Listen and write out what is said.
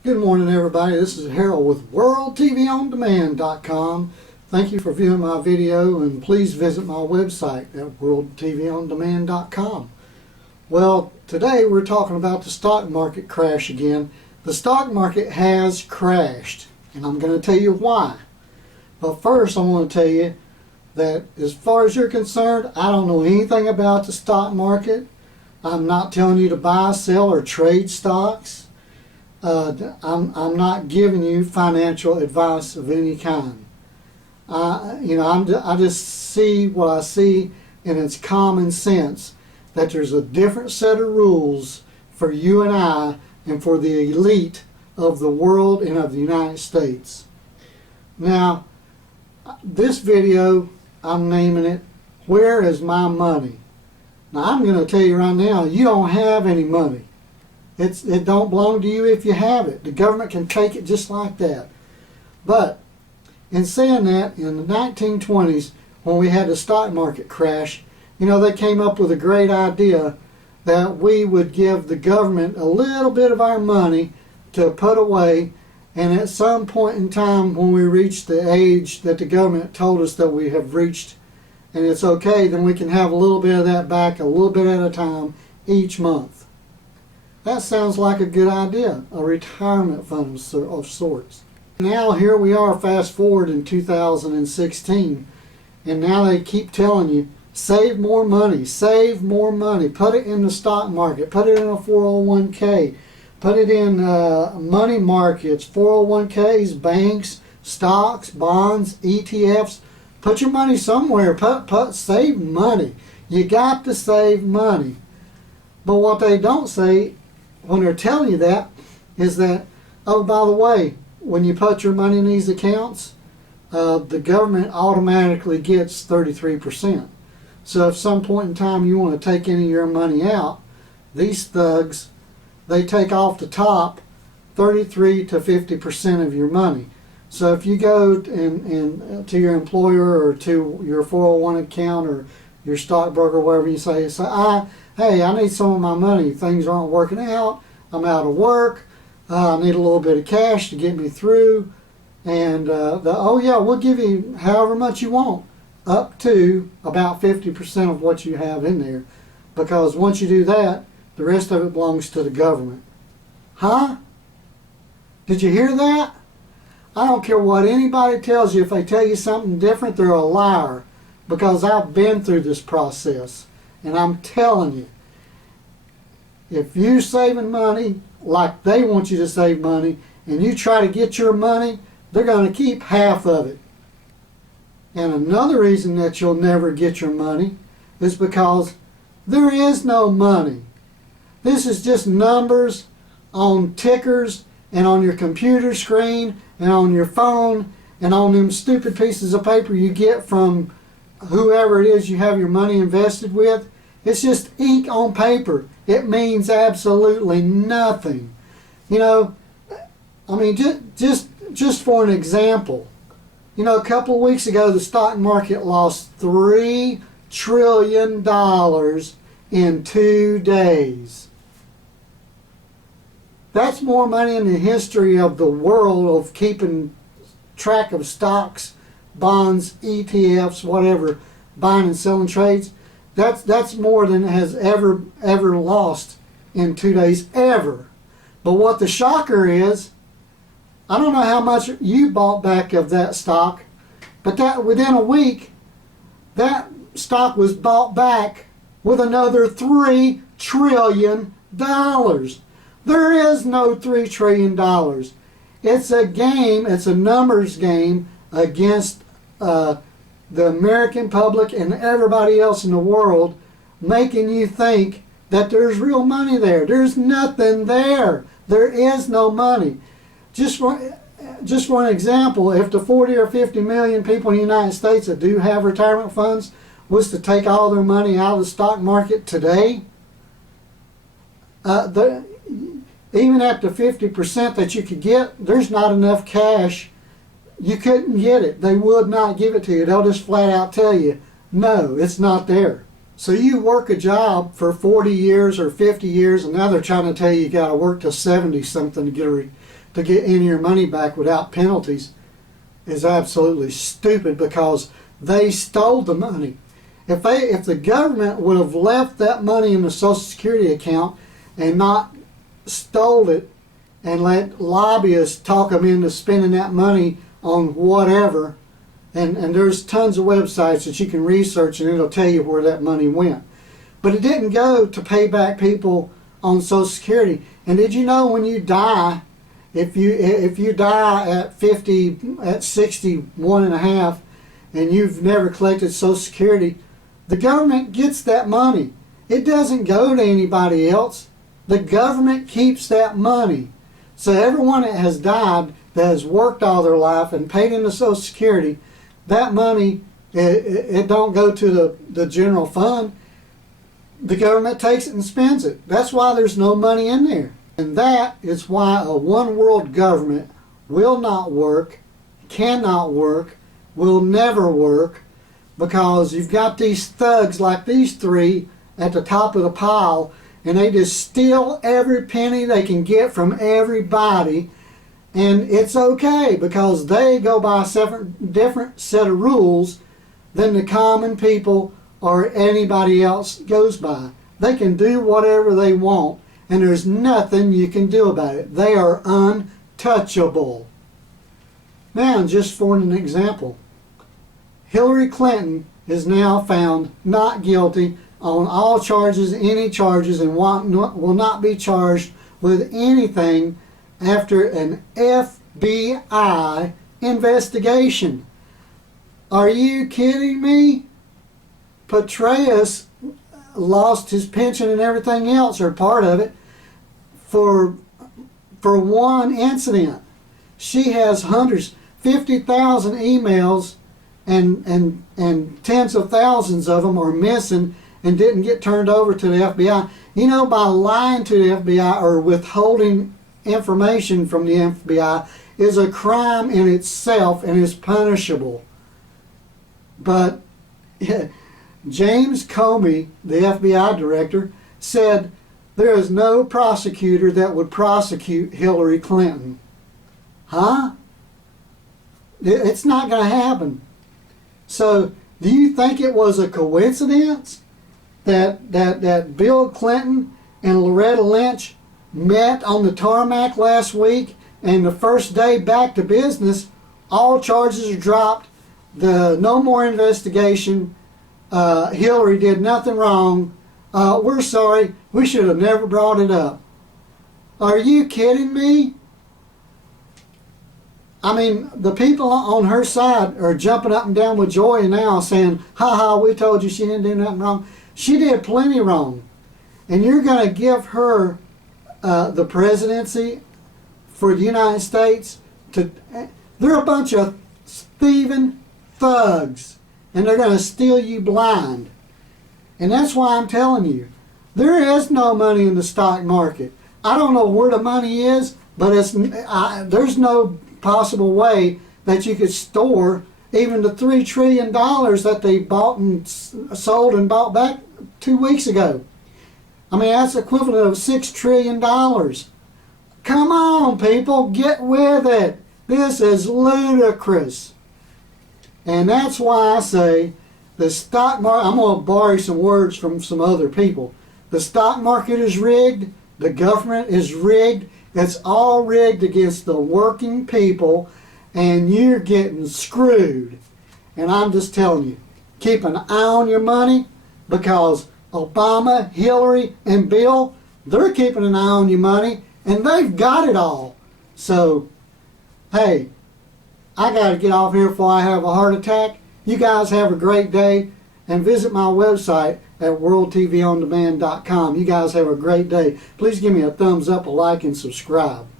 Good morning, everybody. This is Harold with WorldTVOnDemand.com. Thank you for viewing my video, and please visit my website at WorldTVOnDemand.com. Well, today we're talking about the stock market crash again. The stock market has crashed, and I'm going to tell you why. But first, I want to tell you that as far as you're concerned, I don't know anything about the stock market. I'm not telling you to buy, sell, or trade stocks. I'm not giving you financial advice of any kind. I just see what I see, and it's common sense that there's a different set of rules for you and I and for the elite of the world and of the United States. Now, this video, I'm naming it, Where is My Money? Now, I'm going to tell you right now, you don't have any money. It don't belong to you if you have it. The government can take it just like that. But in saying that, in the 1920s, when we had the stock market crash, they came up with a great idea that we would give the government a little bit of our money to put away, and at some point in time when we reach the age that the government told us that we have reached, and it's okay, then we can have a little bit of that back a little bit at a time each month. That sounds like a good idea, a retirement fund of sorts. Now here we are, fast forward in 2016, and now they keep telling you, save more money, put it in the stock market, put it in a 401k, put it in money markets, 401ks, banks, stocks, bonds, ETFs. Put your money somewhere, save money. You got to save money. But what they don't say when they're telling you that is that, oh, by the way, when you put your money in these accounts, the government automatically gets 33%. So if some point in time you want to take any of your money out, these thugs, they take off the top 33 to 50% of your money. So if you go to your employer or to your 401 account or your stockbroker, wherever you say, hey, I need some of my money. Things aren't working out. I'm out of work. I need a little bit of cash to get me through. And oh yeah, we'll give you however much you want, up to about 50% of what you have in there. Because once you do that, the rest of it belongs to the government. Huh? Did you hear that? I don't care what anybody tells you. If they tell you something different, they're a liar. Because I've been through this process. And I'm telling you, if you're saving money like they want you to save money, and you try to get your money, they're going to keep half of it. And another reason that you'll never get your money is because there is no money. This is just numbers on tickers and on your computer screen and on your phone and on them stupid pieces of paper you get from whoever it is you have your money invested with. It's just ink on paper. It means absolutely nothing. I mean, just for an example, a couple of weeks ago the stock market lost $3 trillion in 2 days. That's more money in the history of the world of keeping track of stocks, bonds, ETFs, whatever, buying and selling trades. That's more than has ever lost in 2 days, ever. But what the shocker is, I don't know how much you bought back of that stock, but that within a week, that stock was bought back with another $3 trillion. There is no $3 trillion. It's a game, it's a numbers game against the American public and everybody else in the world, making you think that there's real money there. There's nothing there. There is no money. Just for an example, if the 40 or 50 million people in the United States that do have retirement funds was to take all their money out of the stock market today, even at the 50% that you could get, there's not enough cash. You couldn't get it. They would not give it to you. They'll just flat out tell you, no, it's not there. So you work a job for 40 years or 50 years, and now they're trying to tell you got to work to 70 something to get any of your money back without penalties, is absolutely stupid, because they stole the money. If the government would have left that money in the Social Security account and not stole it and let lobbyists talk them into spending that money on whatever, and there's tons of websites that you can research and it'll tell you where that money went. But it didn't go to pay back people on Social Security. And did you know when you die, if you die at 50, at 61 and a half, and you've never collected Social Security, the government gets that money. It doesn't go to anybody else. The government keeps that money. So everyone that has died, that has worked all their life and paid into Social Security, that money, it don't go to the general fund. The government takes it and spends it. That's why there's no money in there. And that is why a one world government will not work, cannot work, will never work, because you've got these thugs like these three at the top of the pile, and they just steal every penny they can get from everybody. And it's okay, because they go by a different set of rules than the common people or anybody else goes by. They can do whatever they want, and there's nothing you can do about it. They are untouchable. Now, just for an example, Hillary Clinton is now found not guilty on all charges, any charges, and will not be charged with anything after an FBI investigation. Are you kidding me? Petraeus lost his pension and everything else, or part of it, for one incident. She has hundreds, 50,000 emails, and tens of thousands of them are missing and didn't get turned over to the FBI. You know, by lying to the FBI or withholding information from the FBI is a crime in itself and is punishable. But James Comey, the FBI director, said there is no prosecutor that would prosecute Hillary Clinton. Huh? It's not going to happen. So, do you think it was a coincidence that Bill Clinton and Loretta Lynch met on the tarmac last week, and the first day back to business, all charges are dropped, no more investigation, Hillary did nothing wrong, we're sorry, we should have never brought it up? Are you kidding me? I mean, the people on her side are jumping up and down with joy now, saying, ha ha, we told you she didn't do nothing wrong. She did plenty wrong. And you're going to give her the presidency for the United States? They're a bunch of thieving thugs, and they're going to steal you blind. And that's why I'm telling you, there is no money in the stock market. I don't know where the money is, but there's no possible way that you could store even the $3 trillion that they bought and sold and bought back 2 weeks ago. I mean, that's equivalent of $6 trillion. Come on, people, get with it. This is ludicrous. And that's why I say the stock market, I'm going to borrow some words from some other people. The stock market is rigged. The government is rigged. It's all rigged against the working people, and you're getting screwed. And I'm just telling you, keep an eye on your money, because Obama, Hillary, and Bill, they're keeping an eye on your money, and they've got it all. So, hey, I got to get off here before I have a heart attack. You guys have a great day, and visit my website at worldtvondemand.com. You guys have a great day. Please give me a thumbs up, a like, and subscribe.